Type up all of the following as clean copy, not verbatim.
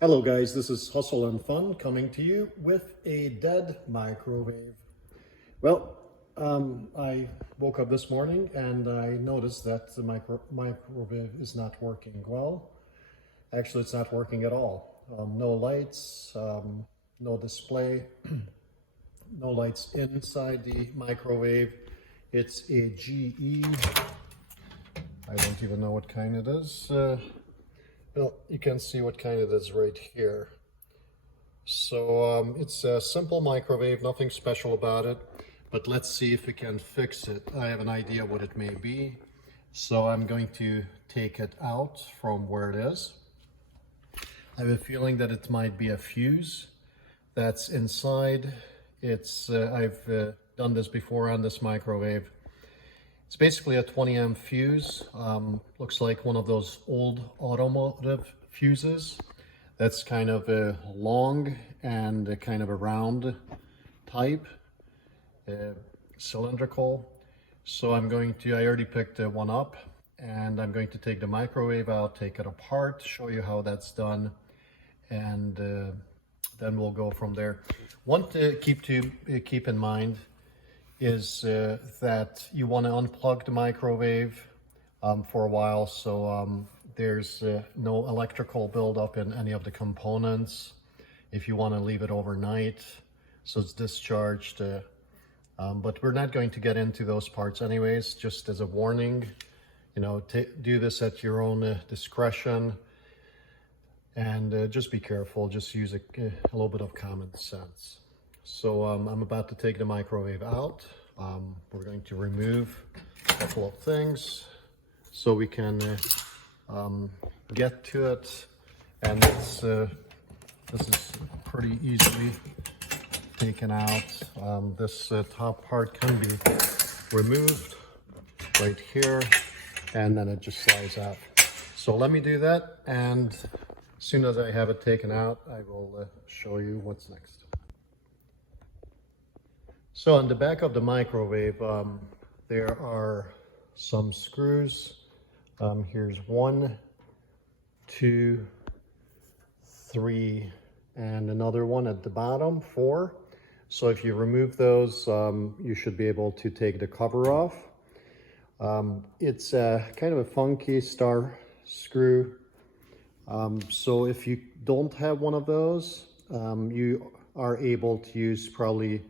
Hello guys, this is Hustle and Fun coming to you with a dead microwave. Well, I woke up this morning and I noticed that the microwave is not working well. Actually, it's not working at all. No lights, no display, no lights inside the microwave. It's a GE. I don't even know what kind it is. Well, you can see what kind it is right here. So it's a simple microwave, nothing special about it, but let's see if we can fix it. I have an idea what it may be. So I'm going to take it out from where it is. I have a feeling that it might be a fuse that's inside. I've done this before on this microwave. It's basically a 20 amp fuse. Looks like one of those old automotive fuses. That's kind of a long and a kind of a round type, cylindrical. So I already picked one up, and I'm going to take the microwave out, take it apart, show you how that's done, and then we'll go from there. One to keep in mind is that you want to unplug the microwave for a while, so there's no electrical buildup in any of the components. If you want to leave it overnight, so it's discharged, but we're not going to get into those parts anyways. Just as a warning, you know, do this at your own discretion, and just be careful. Just use a little bit of common sense. So I'm about to take the microwave out. We're going to remove a couple of things so we can get to it. And this is pretty easily taken out. This top part can be removed right here, and then it just slides out. So let me do that, and as soon as I have it taken out, I will show you what's next. So on the back of the microwave, there are some screws. Here's 1, 2, 3, and another one at the bottom, 4. So if you remove those, you should be able to take the cover off. It's kind of a funky star screw. So if you don't have one of those, you are able to use probably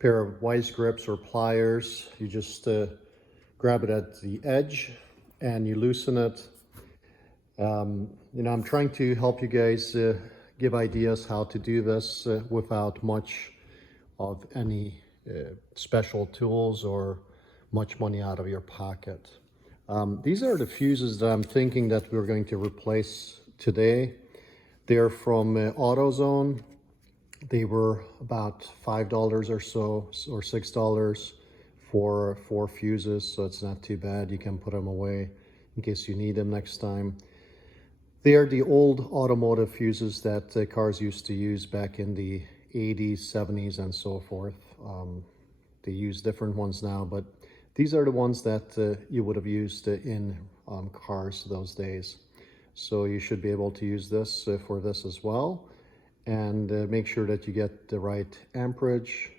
pair of wise grips or pliers. You just grab it at the edge and you loosen it. You know, I'm trying to help you guys give ideas how to do this without much of any special tools or much money out of your pocket. These are the fuses that I'm thinking that we're going to replace today. They're from AutoZone. They were about $5 or so, or $6 for 4 fuses, so it's not too bad. You can put them away in case you need them next time. They are the old automotive fuses that cars used to use back in the 80s, 70s, and so forth. They use different ones now, but these are the ones that you would have used in cars those days. So you should be able to use this for this as well. And make sure that you get the right amperage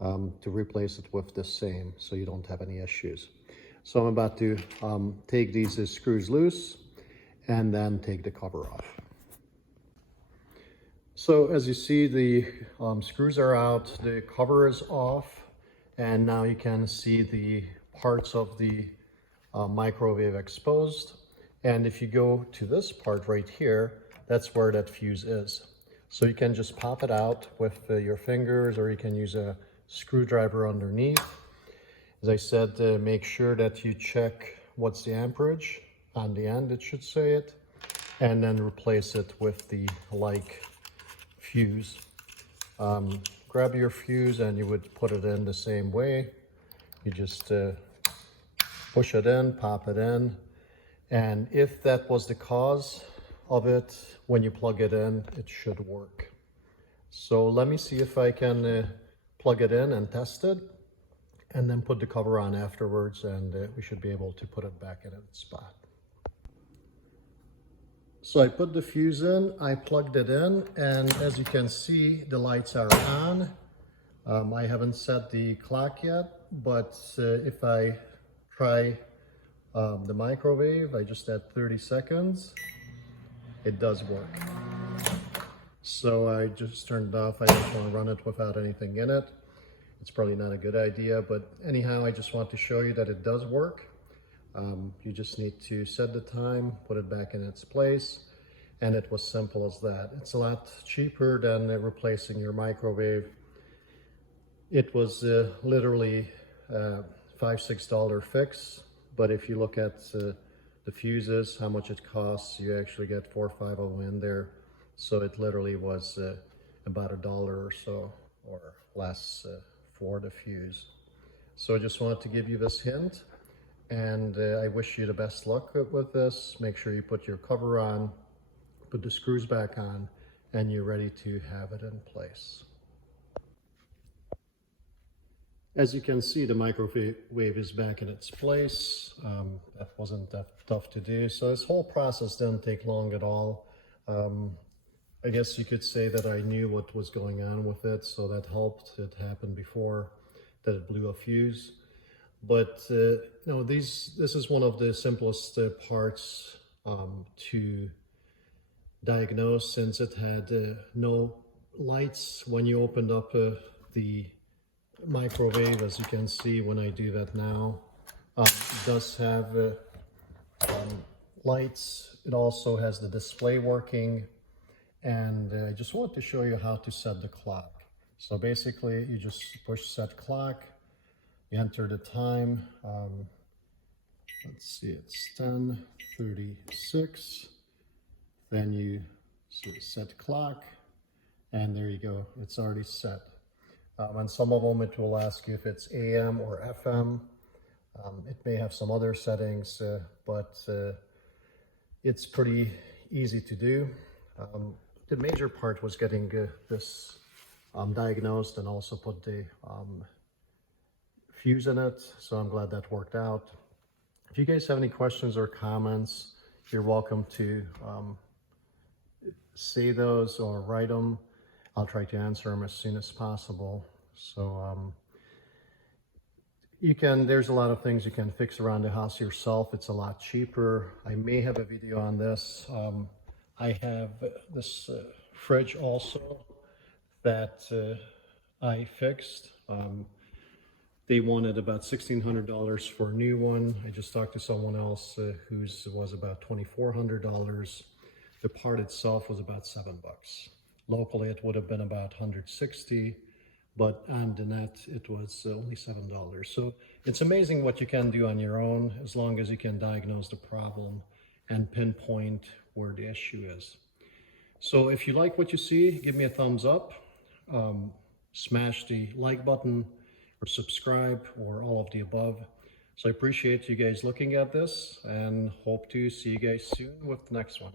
to replace it with the same, so you don't have any issues. So I'm about to take these screws loose and then take the cover off. So as you see, the screws are out, the cover is off, and now you can see the parts of the microwave exposed. And if you go to this part right here, that's where that fuse is. So you can just pop it out with your fingers, or you can use a screwdriver underneath. As I said, make sure that you check what's the amperage. On the end, it should say it. And then replace it with the like fuse. Grab your fuse and you would put it in the same way. You just push it in, pop it in. And if that was the cause of it, when you plug it in, it should work. So let me see if I can plug it in and test it, and then put the cover on afterwards, and we should be able to put it back in its spot. So I put the fuse in, I plugged it in, and as you can see, the lights are on. I haven't set the clock yet, but if I try the microwave, I just add 30 seconds, it does work. So I just turned it off. I don't want to run it without anything in it. It's probably not a good idea, but anyhow, I just want to show you that it does work. You just need to set the time, put it back in its place, and it was simple as that. It's a lot cheaper than replacing your microwave. It was literally $5–6 fix, but if you look at the fuses, how much it costs, you actually get 4 or 5 of them in there. So it literally was about $1 or so, or less for the fuse. So I just wanted to give you this hint, and I wish you the best luck with this. Make sure you put your cover on, put the screws back on, and you're ready to have it in place. As you can see, the microwave is back in its place. That wasn't that tough to do. So this whole process didn't take long at all. I guess you could say that I knew what was going on with it, so that helped. It happened before that it blew a fuse. But you know, this is one of the simplest parts to diagnose, since it had no lights when you opened up the microwave. As you can see when I do that now, it does have lights. It also has the display working, and I just want to show you how to set the clock. So basically you just push set clock, you enter the time, let's see, it's 10:36, then you set clock, and there you go, it's already set. And some of them it will ask you if it's AM or FM. It may have some other settings, but it's pretty easy to do. The major part was getting this diagnosed and also put the fuse in it, so I'm glad that worked out. If you guys have any questions or comments, you're welcome to say those or write them. I'll try to answer them as soon as possible. So there's a lot of things you can fix around the house yourself. It's a lot cheaper. I may have a video on this. I have this fridge also that I fixed. They wanted about $1,600 for a new one. I just talked to someone else whose was about $2,400. The part itself was about $7. Locally, it would have been about $160, but on the net, it was only $7. So it's amazing what you can do on your own, as long as you can diagnose the problem and pinpoint where the issue is. So if you like what you see, give me a thumbs up, smash the like button, or subscribe, or all of the above. So I appreciate you guys looking at this, and hope to see you guys soon with the next one.